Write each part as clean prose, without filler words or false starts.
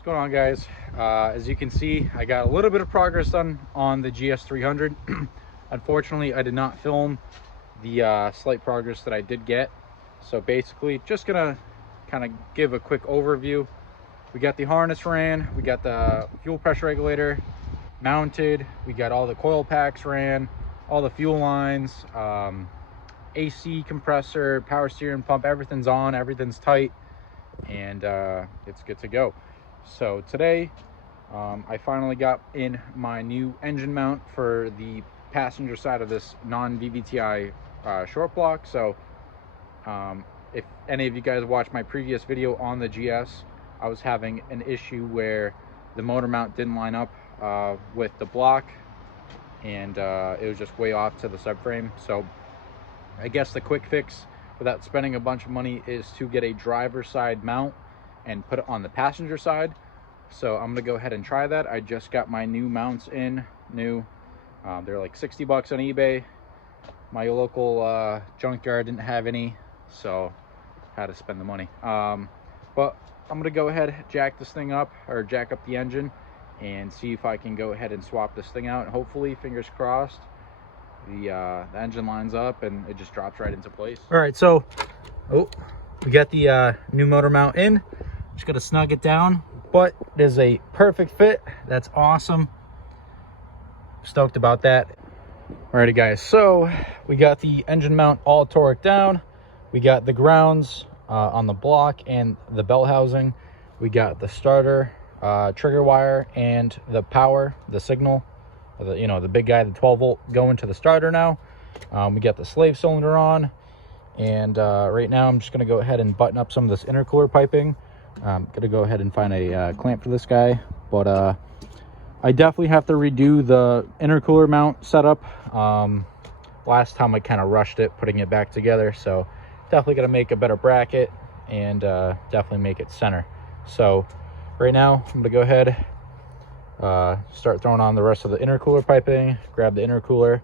What's going on, guys? As you can see, I got a little bit of progress done on the Gs300. Unfortunately, I did not film the slight progress that I did get. So basically, just gonna kind of give a quick overview. We got the harness ran, we got the fuel pressure regulator mounted, we got all the coil packs ran, all the fuel lines, AC compressor, power steering pump, everything's on, everything's tight, and it's good to go. So today I finally got in my new engine mount for the passenger side of this non-VVTi short block. So if any of you guys watched my previous video on the GS, I was having an issue where the motor mount didn't line up with the block, and it was just way off to the subframe. So I guess the quick fix without spending a bunch of money is to get a driver side mount and put it on the passenger side. So I'm gonna go ahead and try that. I just got my new mounts in, they're like 60 bucks on eBay. My local junkyard didn't have any, so had to spend the money. But I'm gonna go ahead, jack this thing up, or jack up the engine, and see if I can go ahead and swap this thing out. And hopefully, fingers crossed, the engine lines up and it just drops right into place. All right, so we got the new motor mount in. Just gotta snug it down, but it is a perfect fit. That's awesome. Stoked about that. Alrighty, guys, so we got the engine mount all torqued down. We got the grounds on the block and the bell housing. We got the starter trigger wire and the power, the signal, the big guy, the 12 volt going to the starter now. We got the slave cylinder on, and right now I'm just gonna go ahead and button up some of this intercooler piping. I'm gonna go ahead and find a clamp for this guy, but I definitely have to redo the intercooler mount setup. Last time I kind of rushed it putting it back together, so definitely gonna make a better bracket and definitely make it center. So right now I'm gonna go ahead, start throwing on the rest of the intercooler piping, grab the intercooler,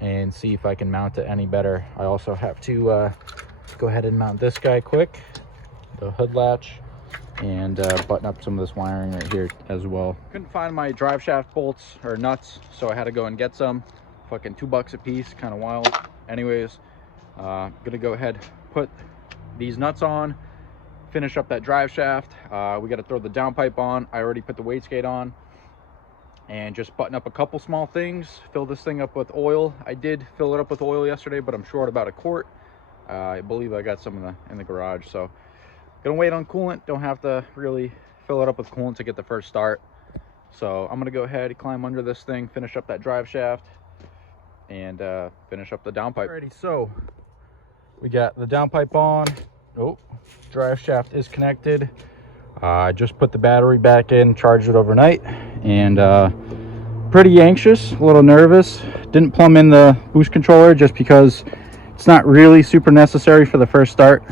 and see if I can mount it any better. I also have to go ahead and mount this guy quick, the hood latch, and button up some of this wiring right here as well. Couldn't find my drive shaft bolts or nuts, so I had to go and get some. Fucking $2 a piece, kind of wild. Anyways, gonna go ahead, put these nuts on, finish up that drive shaft. We got to throw the downpipe on. I already put the wastegate on, and just button up a couple small things. Fill this thing up with oil. I did fill it up with oil yesterday, but I'm short about a quart. I believe I got some in the garage, so gonna wait on coolant. Don't have to really fill it up with coolant to get the first start. So I'm gonna go ahead, climb under this thing, finish up that drive shaft, and finish up the downpipe. Alrighty, so we got the downpipe on. Drive shaft is connected. I just put the battery back in, charged it overnight, and pretty anxious, a little nervous. Didn't plumb in the boost controller just because it's not really super necessary for the first start.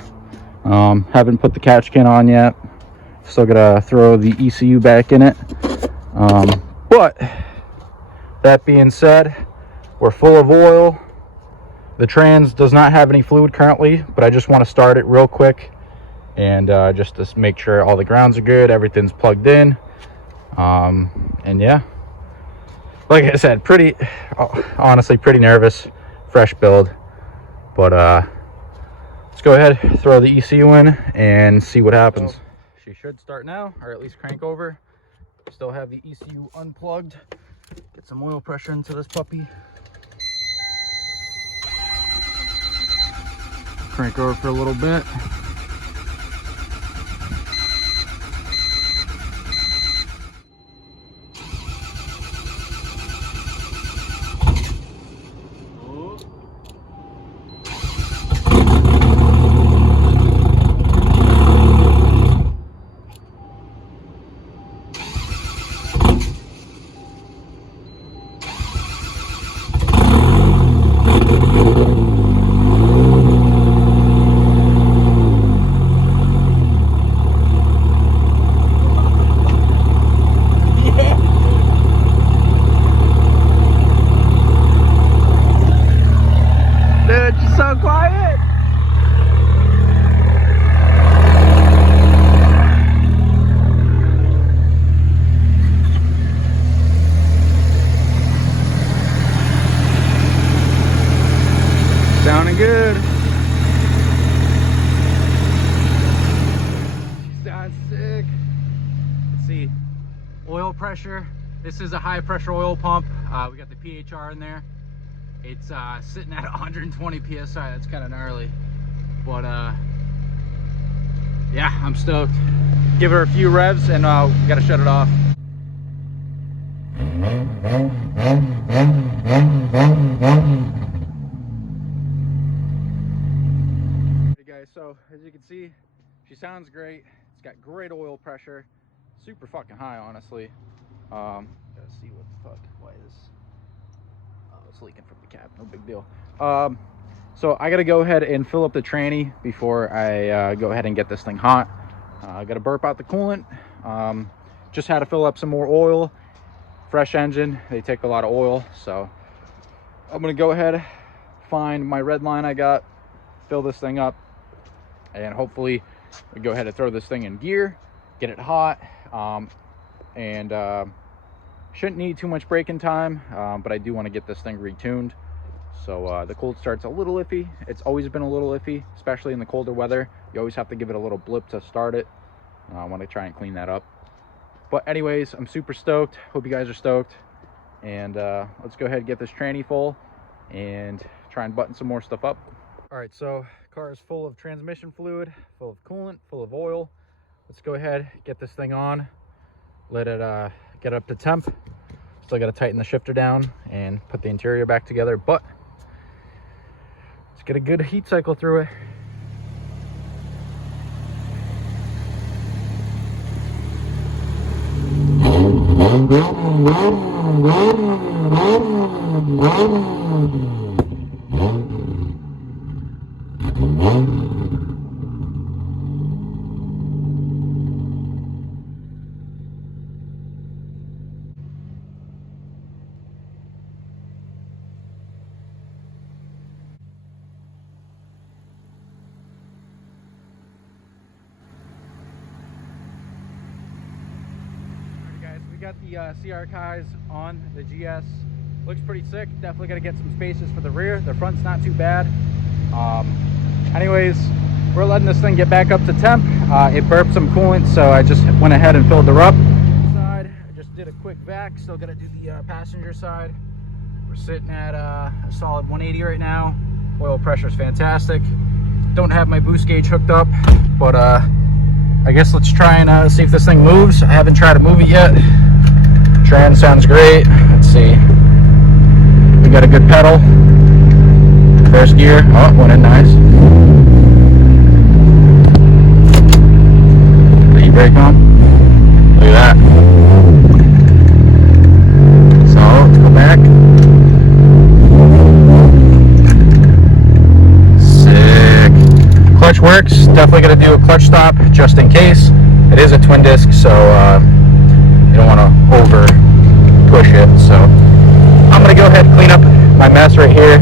Haven't put the catch can on yet. Still gotta throw the ECU back in it. But that being said, we're full of oil. The trans does not have any fluid currently, but I just want to start it real quick and just to make sure all the grounds are good, everything's plugged in. And yeah, like I said, honestly pretty nervous. Fresh build, but let's go ahead, throw the ECU in and see what happens. So she should start now, or at least crank over. Still have the ECU unplugged. Get some oil pressure into this puppy. Crank over for a little bit. Sounding good. She sounds sick. Let's see. Oil pressure. This is a high pressure oil pump. We got the PHR in there. It's sitting at 120 psi. That's kind of gnarly, but yeah, I'm stoked. Give her a few revs and we gotta shut it off. Hey guys, so as you can see, she sounds great. It's got great oil pressure, super fucking high, honestly. Gotta see what the fuck. Why is it's leaking from the cap? No big deal. So I gotta go ahead and fill up the tranny before I go ahead and get this thing hot. I gotta burp out the coolant. Just had to fill up some more oil. Fresh engine, they take a lot of oil, so I'm gonna go ahead, find my red line I got, fill this thing up, and hopefully we go ahead and throw this thing in gear, get it hot, and shouldn't need too much braking time, but I do want to get this thing retuned. So the cold start's a little iffy. It's always been a little iffy, especially in the colder weather. You always have to give it a little blip to start it. I want to try and clean that up. But anyways, I'm super stoked. Hope you guys are stoked. And let's go ahead and get this tranny full and try and button some more stuff up. All right, so car is full of transmission fluid, full of coolant, full of oil. Let's go ahead, get this thing on, let it get up to temp. Still got to tighten the shifter down and put the interior back together, but let's get a good heat cycle through it. We got the CR ties on the GS. Looks pretty sick. Definitely got to get some spaces for the rear. The front's not too bad. Anyways, we're letting this thing get back up to temp. It burped some coolant, so I just went ahead and filled her up. Side, I just did a quick vac. Still got to do the passenger side. We're sitting at a solid 180 right now. Oil pressure is fantastic. Don't have my boost gauge hooked up, but I guess let's try and see if this thing moves. I haven't tried to move it yet. Trans sounds great. Let's see. We got a good pedal. First gear. Oh, went in nice. The e-brake on. Look at that. So let's go back. Sick. Clutch works. Definitely going to do a clutch stop just in case. It is a twin disc, so you don't want to over push it. So I'm going to go ahead and clean up my mess right here,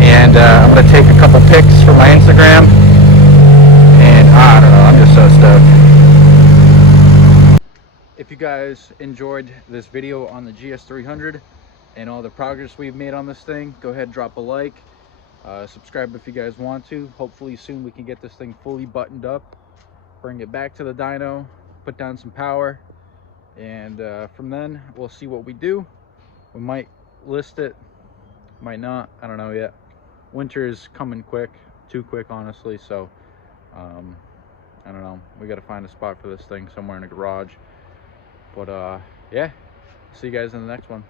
and I'm going to take a couple pics for my Instagram, and I don't know, I'm just so stoked. If you guys enjoyed this video on the GS300 and all the progress we've made on this thing, go ahead and drop a like. Subscribe if you guys want to. Hopefully soon we can get this thing fully buttoned up, bring it back to the dyno, put down some power, and from then we'll see what we do. We might list it, might not, I don't know yet. Winter is coming quick, too quick honestly, so I don't know. We got to find a spot for this thing somewhere in a garage. But yeah, see you guys in the next one.